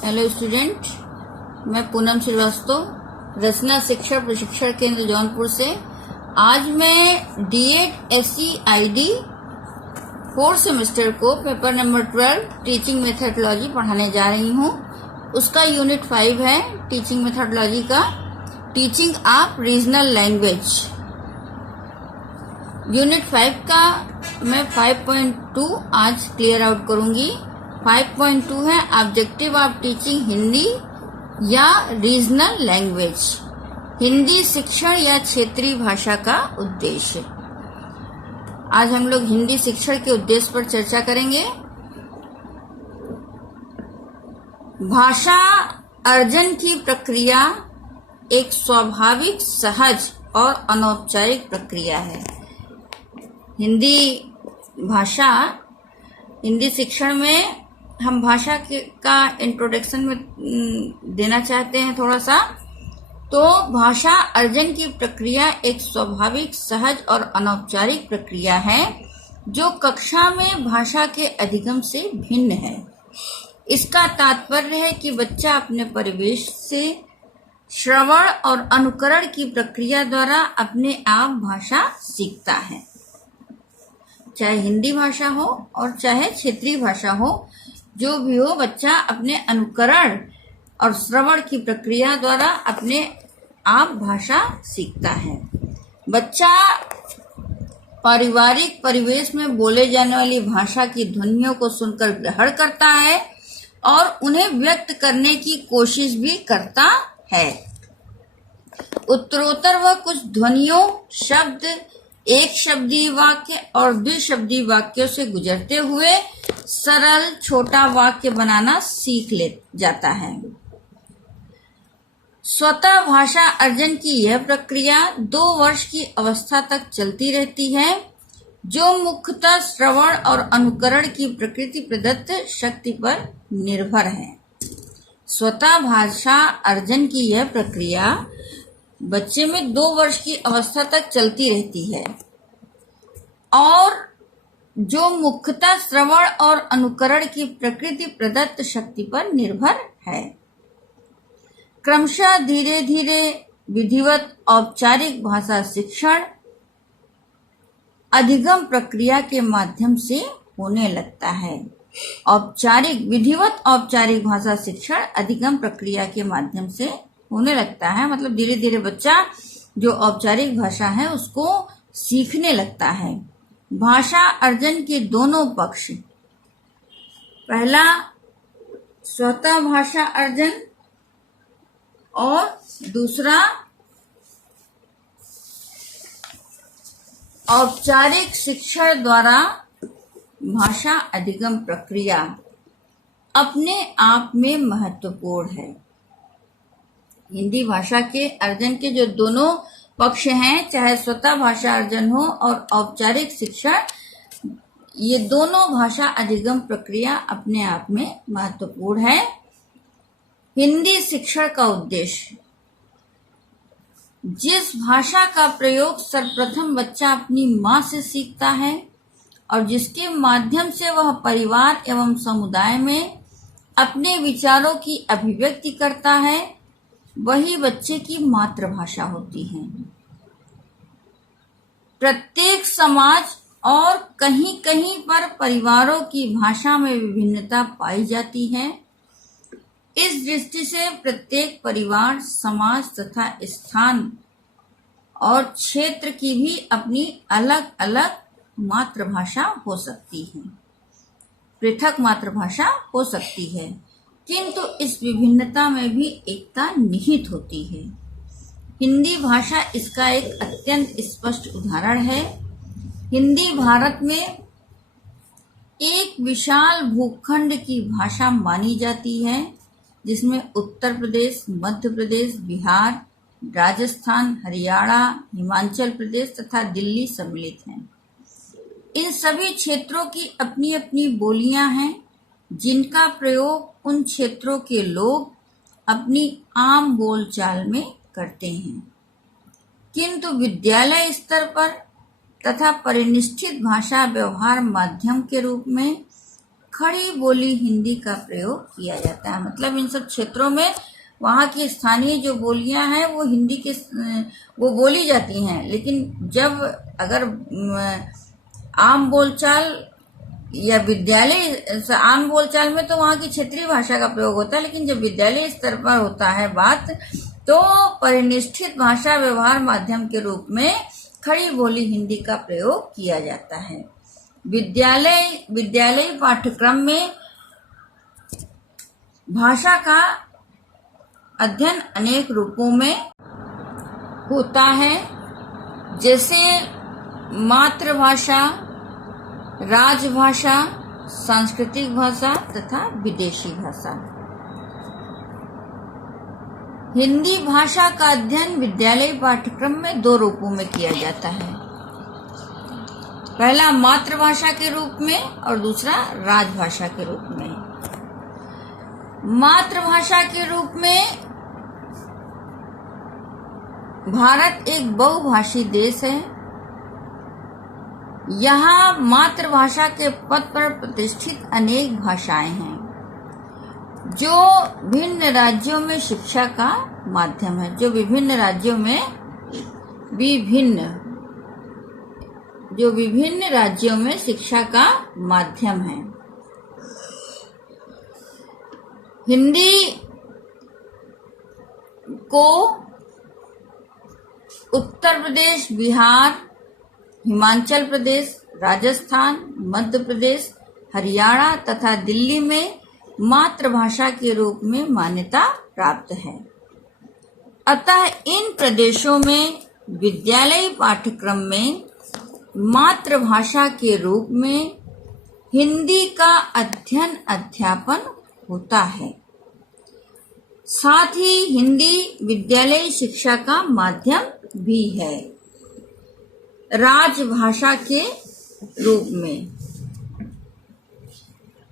Hello student, मैं पूनम श्रीवास्तव, रचना शिक्षा प्रशिक्षण केंद्र जौनपुर से। आज मैं डीएड SCID 4 सेमेस्टर को पेपर नंबर 12 टीचिंग मेथडोलॉजी पढ़ाने जा रही हूँ। उसका यूनिट 5 है टीचिंग मेथडोलॉजी का, teaching of regional language. Unit 5 का मैं 5.2 आज क्लियर आउट करूंगी। 5.2 है ऑब्जेक्टिव ऑफ टीचिंग हिंदी या रीजनल लैंग्वेज, हिंदी शिक्षण या क्षेत्रीय भाषा का उद्देश्य। आज हम लोग हिंदी शिक्षण के उद्देश्य पर चर्चा करेंगे। भाषा अर्जन की प्रक्रिया एक स्वाभाविक, सहज और अनौपचारिक प्रक्रिया है। हिंदी शिक्षण में हम भाषा का इंट्रोडक्शन में देना चाहते हैं थोड़ा सा। तो भाषा अर्जन की प्रक्रिया एक स्वाभाविक, सहज और अनौपचारिक प्रक्रिया है जो कक्षा में भाषा के अधिगम से भिन्न है। इसका तात्पर्य है कि बच्चा अपने परिवेश से श्रवण और अनुकरण की प्रक्रिया द्वारा अपने आप भाषा सीखता है। चाहे हिंदी भाषा हो और चाहे क्षेत्रीय भाषा हो, जो भी हो, बच्चा अपने अनुकरण और श्रवण की प्रक्रिया द्वारा अपने आप भाषा सीखता है। बच्चा पारिवारिक परिवेश में बोले जाने वाली भाषा की ध्वनियों को सुनकर ग्रहण करता है और उन्हें व्यक्त करने की कोशिश भी करता है। उत्तरोत्तर वह कुछ ध्वनियों, शब्द, एक शब्दी वाक्य और द्विशब्दी वाक्यों से गुजरते हुए सरल छोटा वाक्य बनाना सीख ले जाता है। स्वतः भाषा अर्जन की यह प्रक्रिया 2 वर्ष की अवस्था तक चलती रहती है, जो मुख्यतः श्रवण और अनुकरण की प्रकृति प्रदत्त शक्ति पर निर्भर है। स्वतः भाषा अर्जन की यह प्रक्रिया बच्चे में 2 वर्ष की अवस्था तक चलती रहती है और जो मुख्यतः श्रवण और अनुकरण की प्रकृति प्रदत्त शक्ति पर निर्भर है। क्रमशः धीरे धीरे विधिवत औपचारिक भाषा शिक्षण अधिगम प्रक्रिया के माध्यम से होने लगता है। विधिवत औपचारिक भाषा शिक्षण अधिगम प्रक्रिया के माध्यम से होने लगता है, मतलब धीरे धीरे बच्चा जो औपचारिक भाषा है उसको सीखने लगता है। भाषा अर्जन के दोनों पक्ष, पहला स्वतः भाषा अर्जन और दूसरा औपचारिक शिक्षण द्वारा भाषा अधिगम प्रक्रिया अपने आप में महत्वपूर्ण है। हिंदी भाषा के अर्जन के जो दोनों पक्ष हैं, चाहे स्वतः भाषा अर्जन हो और औपचारिक शिक्षण, ये दोनों भाषा अधिगम प्रक्रिया अपने आप में महत्वपूर्ण है। हिंदी शिक्षण का उद्देश्य, जिस भाषा का प्रयोग सर्वप्रथम बच्चा अपनी माँ से सीखता है और जिसके माध्यम से वह परिवार एवं समुदाय में अपने विचारों की अभिव्यक्ति करता है, वही बच्चे की मातृभाषा होती है। प्रत्येक समाज और कहीं कहीं पर परिवारों की भाषा में विभिन्नता पाई जाती है। इस दृष्टि से प्रत्येक परिवार, समाज तथा स्थान और क्षेत्र की भी अपनी अलग अलग मातृभाषा हो सकती है, पृथक मातृभाषा हो सकती है, किंतु इस विभिन्नता में भी एकता निहित होती है। हिंदी भाषा इसका एक अत्यंत स्पष्ट उदाहरण है। हिंदी भारत में एक विशाल भूखंड की भाषा मानी जाती है, जिसमें उत्तर प्रदेश, मध्य प्रदेश, बिहार, राजस्थान, हरियाणा, हिमाचल प्रदेश तथा दिल्ली सम्मिलित हैं। इन सभी क्षेत्रों की अपनी अपनी बोलियां हैं, जिनका प्रयोग उन क्षेत्रों के लोग अपनी आम बोलचाल में करते हैं, किंतु विद्यालय स्तर पर तथा परिनिष्ठित भाषा व्यवहार माध्यम के रूप में खड़ी बोली हिंदी का प्रयोग किया जाता है। मतलब इन सब क्षेत्रों में वहाँ की स्थानीय जो बोलियां हैं वो हिंदी के वो बोली जाती हैं, लेकिन जब अगर आम बोलचाल या विद्यालय आम बोलचाल में तो वहाँ की क्षेत्रीय भाषा का प्रयोग होता है, लेकिन जब विद्यालय स्तर पर होता है बात तो परिनिष्ठित भाषा व्यवहार माध्यम के रूप में खड़ी बोली हिंदी का प्रयोग किया जाता है। विद्यालय पाठ्यक्रम में भाषा का अध्ययन अनेक रूपों में होता है, जैसे मातृभाषा, राजभाषा, सांस्कृतिक भाषा तथा विदेशी भाषा। हिंदी भाषा का अध्ययन विद्यालय पाठ्यक्रम में 2 रूपों में किया जाता है। पहला मातृभाषा के रूप में और दूसरा राजभाषा के रूप में। मातृभाषा के रूप में भारत एक बहुभाषी देश है। यहाँ मातृभाषा के पद पर प्रतिष्ठित अनेक भाषाएं हैं जो भिन्न राज्यों में शिक्षा का माध्यम है, जो विभिन्न राज्यों में शिक्षा का माध्यम है। हिंदी को उत्तर प्रदेश, बिहार, हिमाचल प्रदेश, राजस्थान, मध्य प्रदेश, हरियाणा तथा दिल्ली में मातृभाषा के रूप में मान्यता प्राप्त है। अतः इन प्रदेशों में विद्यालय पाठ्यक्रम में मातृभाषा के रूप में हिंदी का अध्ययन अध्यापन होता है। साथ ही हिंदी विद्यालय शिक्षा का माध्यम भी है। राजभाषा के रूप में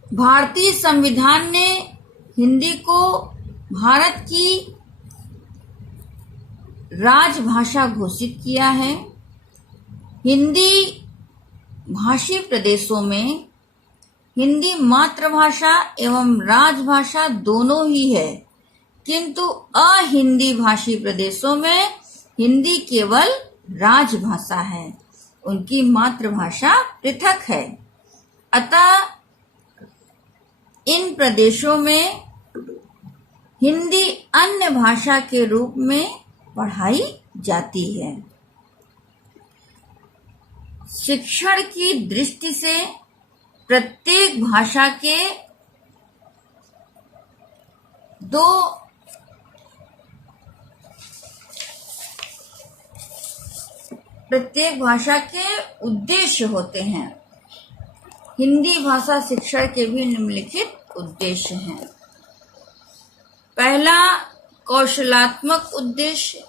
भारतीय संविधान ने हिंदी को भारत की राजभाषा घोषित किया है। हिंदी भाषी प्रदेशों में हिंदी मातृभाषा एवं राजभाषा दोनों ही है, किंतु अहिंदी भाषी प्रदेशों में हिंदी केवल राजभाषा है, उनकी मातृभाषा पृथक है। अतः इन प्रदेशों में हिंदी अन्य भाषा के रूप में पढ़ाई जाती है। शिक्षण की दृष्टि से प्रत्येक भाषा के उद्देश्य होते हैं। हिंदी भाषा शिक्षण के भी निम्नलिखित उद्देश्य हैं। पहला, कौशलात्मक उद्देश्य।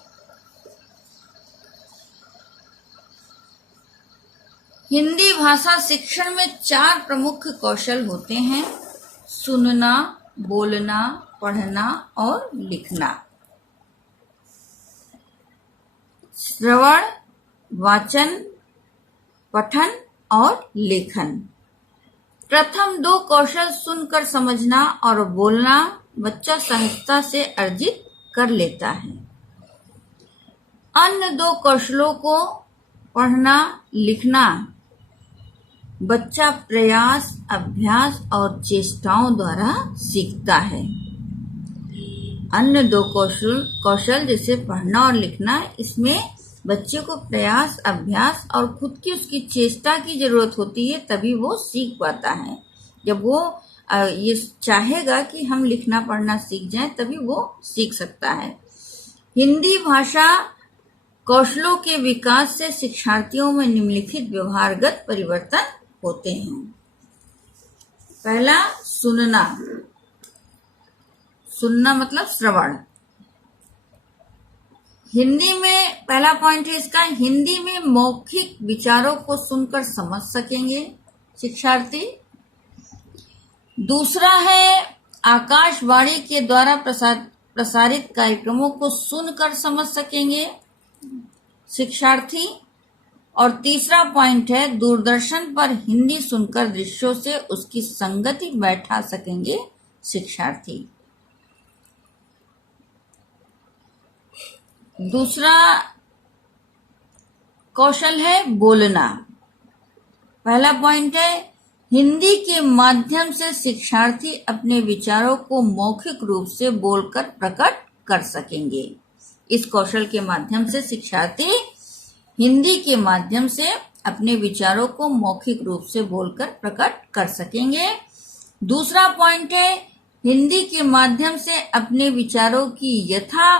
हिंदी भाषा शिक्षण में 4 प्रमुख कौशल होते हैं: सुनना, बोलना, पढ़ना और लिखना। श्रवण, वाचन, पठन और लेखन। प्रथम 2 कौशल सुनकर समझना और बोलना बच्चा सहजता से अर्जित कर लेता है। अन्य 2 कौशलों को पढ़ना, लिखना बच्चा प्रयास, अभ्यास और चेष्टाओं द्वारा सीखता है। अन्य 2 कौशल जैसे पढ़ना और लिखना, इसमें बच्चे को प्रयास, अभ्यास और खुद की उसकी चेष्टा की जरूरत होती है, तभी वो सीख पाता है। जब वो ये चाहेगा कि हम लिखना पढ़ना सीख जाएं, तभी वो सीख सकता है। हिंदी भाषा कौशलों के विकास से शिक्षार्थियों में निम्नलिखित व्यवहारगत परिवर्तन होते हैं। पहला, सुनना। सुनना मतलब श्रवण। हिंदी में पहला पॉइंट है इसका, हिंदी में मौखिक विचारों को सुनकर समझ सकेंगे शिक्षार्थी। दूसरा है, आकाशवाणी के द्वारा प्रसारित कार्यक्रमों को सुनकर समझ सकेंगे शिक्षार्थी। और तीसरा पॉइंट है दूरदर्शन पर हिंदी सुनकर दृश्यों से उसकी संगति बैठा सकेंगे शिक्षार्थी। दूसरा कौशल है बोलना। पहला पॉइंट है हिंदी के माध्यम से शिक्षार्थी अपने विचारों को मौखिक रूप से बोलकर प्रकट कर सकेंगे। इस कौशल के माध्यम से शिक्षार्थी हिंदी के माध्यम से अपने विचारों को मौखिक रूप से बोलकर प्रकट कर सकेंगे। दूसरा पॉइंट है हिंदी के माध्यम से अपने विचारों की यथा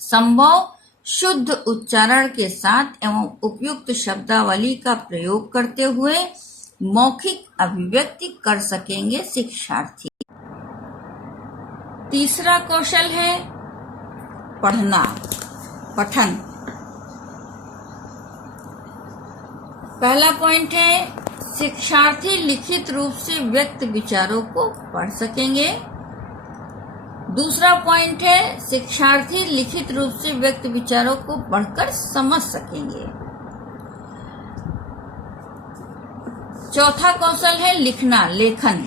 संभव शुद्ध उच्चारण के साथ एवं उपयुक्त शब्दावली का प्रयोग करते हुए मौखिक अभिव्यक्ति कर सकेंगे शिक्षार्थी। तीसरा कौशल है पढ़ना, पठन। पहला पॉइंट है शिक्षार्थी लिखित रूप से व्यक्त विचारों को पढ़ सकेंगे। दूसरा पॉइंट है शिक्षार्थी लिखित रूप से व्यक्त विचारों को पढ़कर समझ सकेंगे। चौथा कौशल है लिखना, लेखन।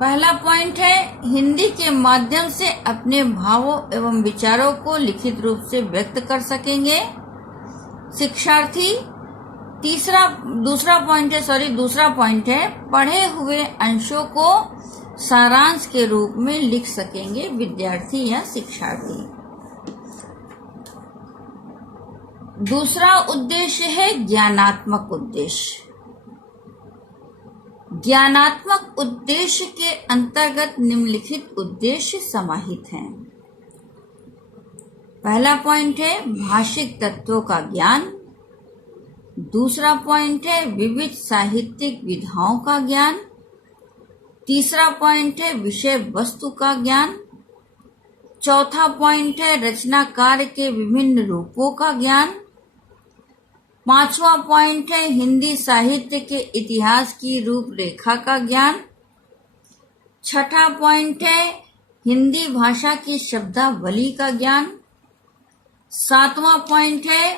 पहला पॉइंट है हिंदी के माध्यम से अपने भावों एवं विचारों को लिखित रूप से व्यक्त कर सकेंगे शिक्षार्थी। दूसरा पॉइंट है पढ़े हुए अंशों को सारांश के रूप में लिख सकेंगे विद्यार्थी या शिक्षार्थी। दूसरा उद्देश्य है ज्ञानात्मक उद्देश्य। ज्ञानात्मक उद्देश्य के अंतर्गत निम्नलिखित उद्देश्य समाहित हैं। पहला पॉइंट है भाषिक तत्वों का ज्ञान। दूसरा पॉइंट है विविध साहित्यिक विधाओं का ज्ञान। तीसरा पॉइंट है विषय वस्तु का ज्ञान। चौथा पॉइंट है रचनाकार के विभिन्न रूपों का ज्ञान। पांचवा पॉइंट है हिंदी साहित्य के इतिहास की रूपरेखा का ज्ञान। छठा पॉइंट है हिंदी भाषा की शब्दावली का ज्ञान। सातवां पॉइंट है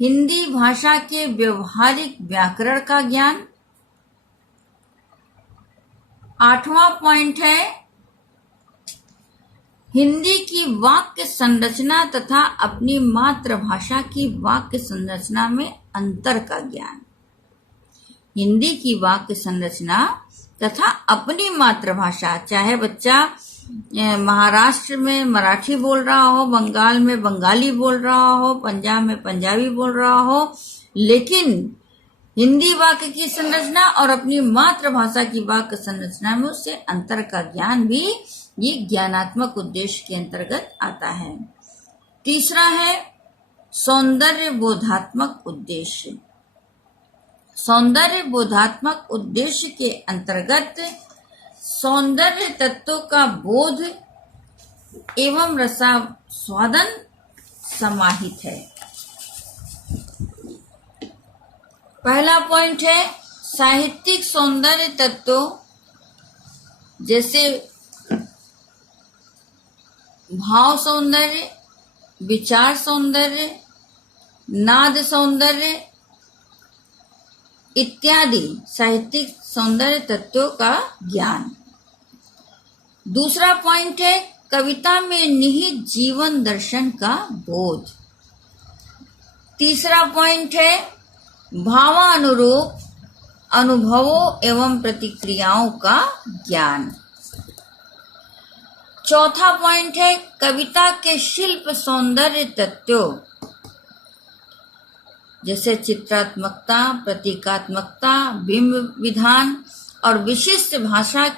हिंदी भाषा के व्यवहारिक व्याकरण का ज्ञान। आठवां पॉइंट है हिंदी की वाक्य संरचना तथा अपनी मातृभाषा की वाक्य संरचना में अंतर का ज्ञान। हिंदी की वाक्य संरचना तथा अपनी मातृभाषा, चाहे बच्चा महाराष्ट्र में मराठी बोल रहा हो, बंगाल में बंगाली बोल रहा हो, पंजाब में पंजाबी बोल रहा हो, लेकिन हिंदी वाक्य की संरचना और अपनी मातृभाषा की वाक्य संरचना में उससे अंतर का ज्ञान भी ये ज्ञानात्मक उद्देश्य के अंतर्गत आता है। तीसरा है सौंदर्य बोधात्मक उद्देश्य। सौंदर्य बोधात्मक उद्देश्य के अंतर्गत सौंदर्य तत्वों का बोध एवं रसास्वादन समाहित है। पहला पॉइंट है साहित्यिक सौंदर्य तत्वों जैसे भाव सौंदर्य, विचार सौंदर्य, नाद सौंदर्य इत्यादि साहित्यिक सौंदर्य तत्वों का ज्ञान। दूसरा पॉइंट है कविता में निहित जीवन दर्शन का बोध। तीसरा पॉइंट है भावानुरूप अनुभवों एवं प्रतिक्रियाओं का ज्ञान। चौथा पॉइंट है कविता के शिल्प सौंदर्य तत्वों जैसे चित्रात्मकता, प्रतीकात्मकता, बिंब विधान और विशिष्ट भाषा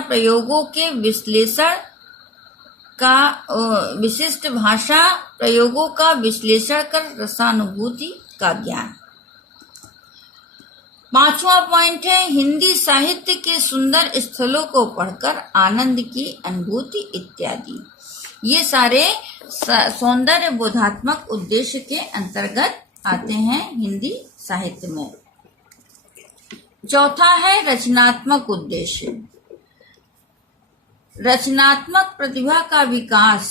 प्रयोगों के विशिष्ट भाषा प्रयोगों का विश्लेषण कर रसानुभूति का ज्ञान। पांचवा पॉइंट है हिंदी साहित्य के सुंदर स्थलों को पढ़कर आनंद की अनुभूति इत्यादि। ये सारे सौंदर्य बोधात्मक उद्देश्य के अंतर्गत आते हैं हिंदी साहित्य में। चौथा है रचनात्मक उद्देश्य। रचनात्मक प्रतिभा का विकास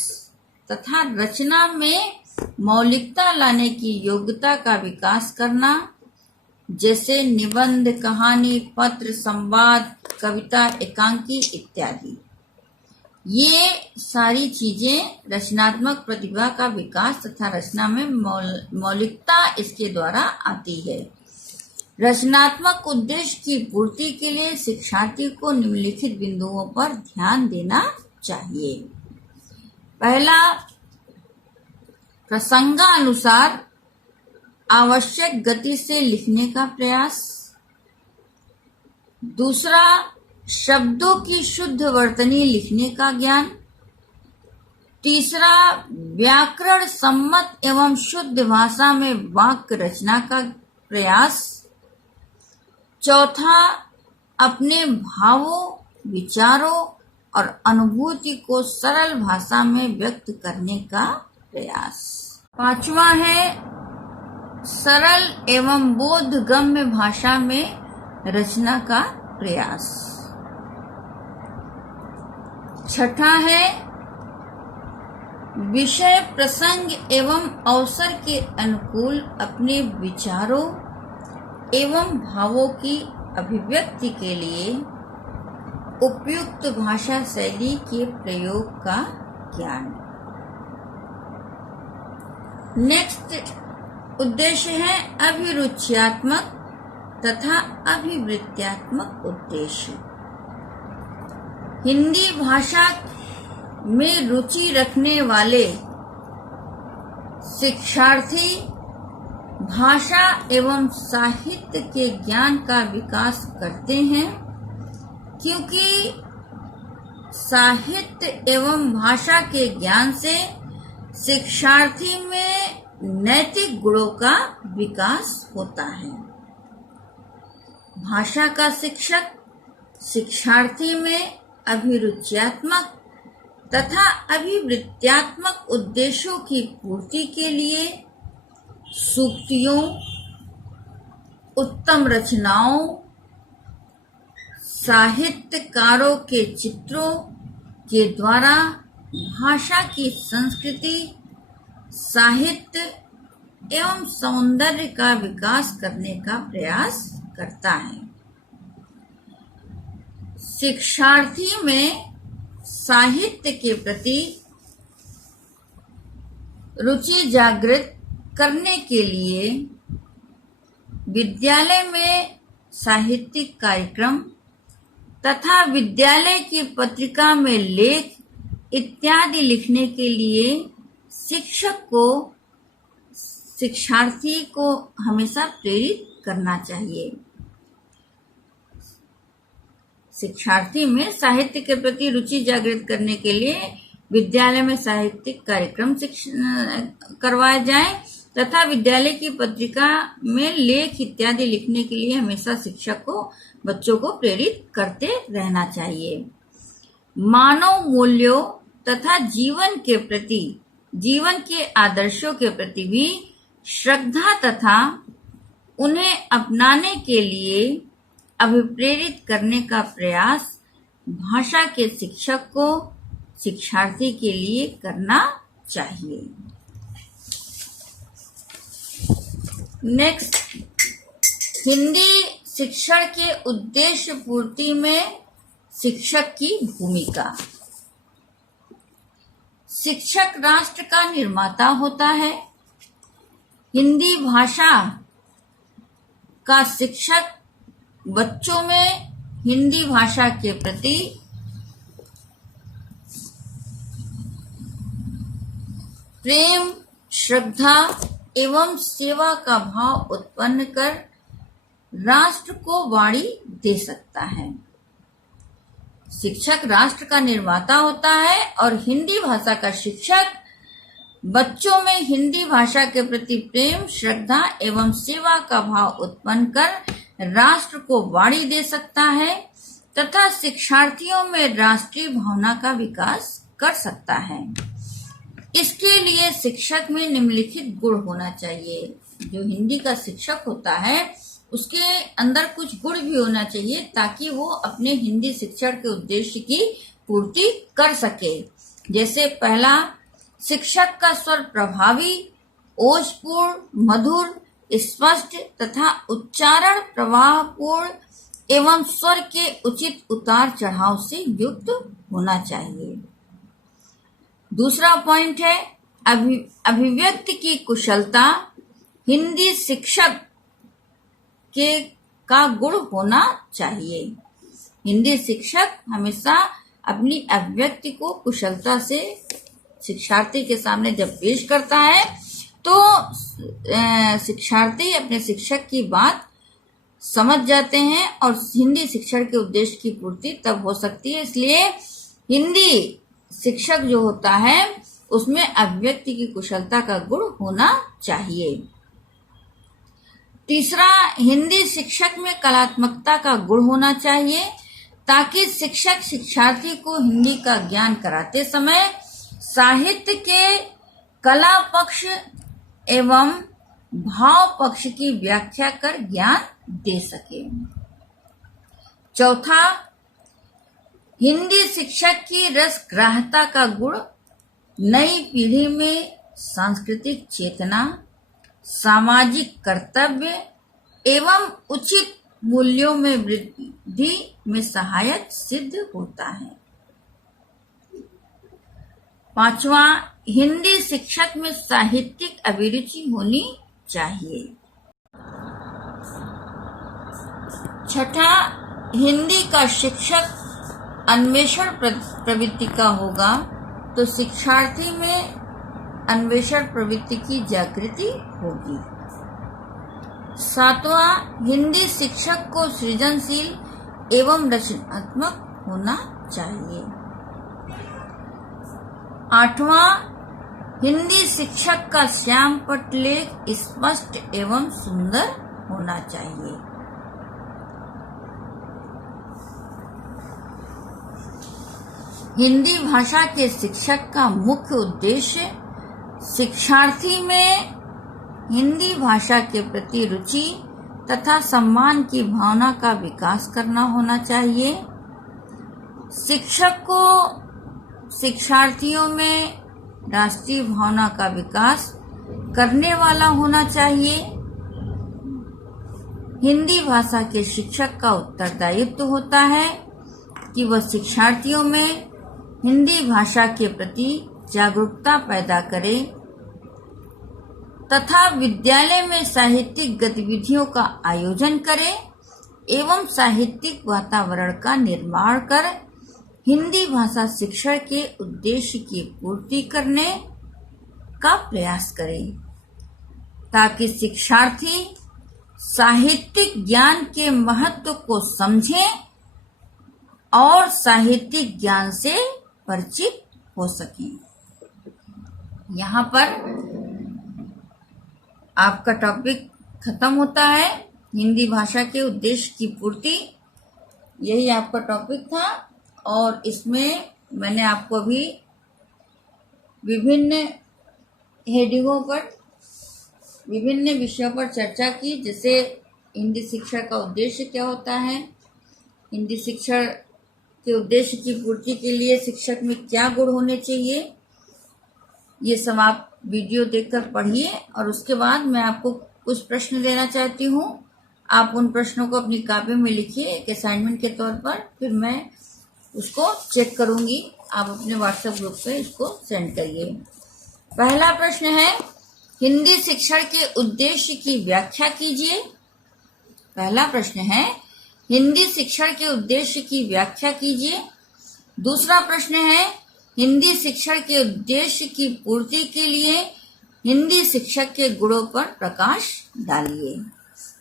तथा रचना में मौलिकता लाने की योग्यता का विकास करना, जैसे निबंध, कहानी, पत्र, संवाद, कविता, एकांकी इत्यादि। ये सारी चीजें रचनात्मक प्रतिभा का विकास तथा रचना में मौलिकता इसके द्वारा आती है। रचनात्मक उद्देश्य की पूर्ति के लिए शिक्षार्थी को निम्नलिखित बिंदुओं पर ध्यान देना चाहिए। पहला, प्रसंगानुसार आवश्यक गति से लिखने का प्रयास। दूसरा, शब्दों की शुद्ध वर्तनी लिखने का ज्ञान। तीसरा, व्याकरण सम्मत एवं शुद्ध भाषा में वाक्य रचना का प्रयास। चौथा, अपने भावों, विचारों और अनुभूति को सरल भाषा में व्यक्त करने का प्रयास। पांचवा है सरल एवं बोधगम्य भाषा में रचना का प्रयास। छठा है विषय, प्रसंग एवं अवसर के अनुकूल अपने विचारों एवं भावों की अभिव्यक्ति के लिए उपयुक्त भाषा शैली के प्रयोग का ज्ञान। नेक्स्ट उद्देश्य है अभिरुच्यात्मक तथा अभिवृत्त्यात्मक उद्देश्य। हिंदी भाषा में रुचि रखने वाले शिक्षार्थी भाषा एवं साहित्य के ज्ञान का विकास करते हैं, क्योंकि साहित्य एवं भाषा के ज्ञान से शिक्षार्थी में नैतिक गुणों का विकास होता है। भाषा का शिक्षक शिक्षार्थी में अभिरुच्यात्मक तथा अभिवृत्त्यात्मक उद्देश्यों की पूर्ति के लिए सूक्तियों, उत्तम रचनाओं, साहित्यकारों के चित्रों के द्वारा भाषा की संस्कृति, साहित्य एवं सौंदर्य का विकास करने का प्रयास करता है। शिक्षार्थी में साहित्य के प्रति रुचि जागृत करने के लिए विद्यालय में साहित्यिक कार्यक्रम तथा विद्यालय की पत्रिका में लेख इत्यादि लिखने के लिए शिक्षक को शिक्षार्थी को हमेशा प्रेरित करना चाहिए। शिक्षार्थी में साहित्य के प्रति रुचि जागृत करने के लिए विद्यालय में साहित्यिक कार्यक्रम करवाए जाएं तथा विद्यालय की पत्रिका में लेख इत्यादि लिखने के लिए हमेशा शिक्षक को बच्चों को प्रेरित करते रहना चाहिए। मानव मूल्यों तथा जीवन के आदर्शों के प्रति भी श्रद्धा तथा उन्हें अपनाने के लिए अभिप्रेरित करने का प्रयास भाषा के शिक्षक को शिक्षार्थी के लिए करना चाहिए। नेक्स्ट, हिंदी शिक्षण के उद्देश्य पूर्ति में शिक्षक की भूमिका। शिक्षक राष्ट्र का निर्माता होता है। हिंदी भाषा का शिक्षक बच्चों में हिंदी भाषा के प्रति प्रेम, श्रद्धा एवं सेवा का भाव उत्पन्न कर राष्ट्र को वाणी दे सकता है। शिक्षक राष्ट्र का निर्माता होता है और हिंदी भाषा का शिक्षक बच्चों में हिंदी भाषा के प्रति प्रेम, श्रद्धा एवं सेवा का भाव उत्पन्न कर राष्ट्र को वाणी दे सकता है तथा शिक्षार्थियों में राष्ट्रीय भावना का विकास कर सकता है। इसके लिए शिक्षक में निम्नलिखित गुण होना चाहिए। जो हिंदी का शिक्षक होता है उसके अंदर कुछ गुण भी होना चाहिए ताकि वो अपने हिंदी शिक्षण के उद्देश्य की पूर्ति कर सके। जैसे पहला, शिक्षक का स्वर प्रभावी, ओजपूर्ण, मधुर, स्पष्ट तथा उच्चारण प्रवाहपूर्ण एवं स्वर के उचित उतार चढ़ाव से युक्त होना चाहिए। दूसरा पॉइंट है अभिव्यक्ति की कुशलता। हिंदी शिक्षक का गुण होना चाहिए। हिंदी शिक्षक हमेशा अपनी अभिव्यक्ति को कुशलता से शिक्षार्थी के सामने जब पेश करता है तो शिक्षार्थी अपने शिक्षक की बात समझ जाते हैं और हिंदी शिक्षण के उद्देश्य की पूर्ति तब हो सकती है। इसलिए हिंदी शिक्षक जो होता है उसमें अभिव्यक्ति की कुशलता का गुण होना चाहिए। तीसरा, हिंदी शिक्षक में कलात्मकता का गुण होना चाहिए ताकि शिक्षक शिक्षार्थी को हिंदी का ज्ञान कराते समय साहित्य के कला पक्ष एवं भाव पक्ष की व्याख्या कर ज्ञान दे सके। चौथा, हिंदी शिक्षक की रसग्राह्यता का गुण नई पीढ़ी में सांस्कृतिक चेतना, सामाजिक कर्तव्य एवं उचित मूल्यों में वृद्धि में सहायक सिद्ध होता है। पांचवा, हिंदी शिक्षक में साहित्यिक अभिरुचि होनी चाहिए। छठा, हिंदी का शिक्षक अन्वेषण प्रवृत्ति का होगा तो शिक्षार्थी में अन्वेषण प्रवृत्ति की जागृति होगी। सातवां, हिंदी शिक्षक को सृजनशील एवं रचनात्मक होना चाहिए। आठवां, हिंदी शिक्षक का श्याम पटलेख स्पष्ट एवं सुंदर होना चाहिए। हिंदी भाषा के शिक्षक का मुख्य उद्देश्य शिक्षार्थी में हिंदी भाषा के प्रति रुचि तथा सम्मान की भावना का विकास करना होना चाहिए। शिक्षक को शिक्षार्थियों में राष्ट्रीय भावना का विकास करने वाला होना चाहिए। हिंदी भाषा के शिक्षक का उत्तरदायित्व होता है कि वह शिक्षार्थियों में हिंदी भाषा के प्रति जागरूकता पैदा करे तथा विद्यालय में साहित्यिक गतिविधियों का आयोजन करे एवं साहित्यिक वातावरण का निर्माण कर हिंदी भाषा शिक्षण के उद्देश्य की पूर्ति करने का प्रयास करे ताकि शिक्षार्थी साहित्यिक ज्ञान के महत्व को समझें और साहित्यिक ज्ञान से परिचित हो सकें। यहाँ पर आपका टॉपिक खत्म होता है। हिंदी भाषा के उद्देश्य की पूर्ति, यही आपका टॉपिक था और इसमें मैंने आपको अभी विभिन्न हेडिंगों पर विभिन्न विषयों पर चर्चा की, जैसे हिंदी शिक्षा का उद्देश्य क्या होता है, हिंदी शिक्षा के उद्देश्य की पूर्ति के लिए शिक्षक में क्या गुण होने चाहिए, ये सब आप वीडियो देखकर पढ़िए और उसके बाद मैं आपको कुछ प्रश्न देना चाहती हूँ। आप उन प्रश्नों को अपनी कॉपी में लिखिए एक असाइनमेंट के तौर पर, फिर मैं उसको चेक करूंगी। आप अपने व्हाट्सएप ग्रुप पे इसको सेंड करिए। पहला प्रश्न है, हिंदी शिक्षण के उद्देश्य की व्याख्या कीजिए। पहला प्रश्न है, हिंदी शिक्षण के उद्देश्य की व्याख्या कीजिए। दूसरा प्रश्न है, हिंदी शिक्षण के उद्देश्य की पूर्ति के लिए हिंदी शिक्षक के गुणों पर प्रकाश डालिए।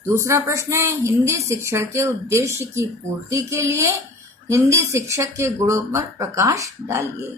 दूसरा प्रश्न है, हिंदी शिक्षण के उद्देश्य की पूर्ति के लिए हिंदी शिक्षक के गुणों पर प्रकाश डालिए।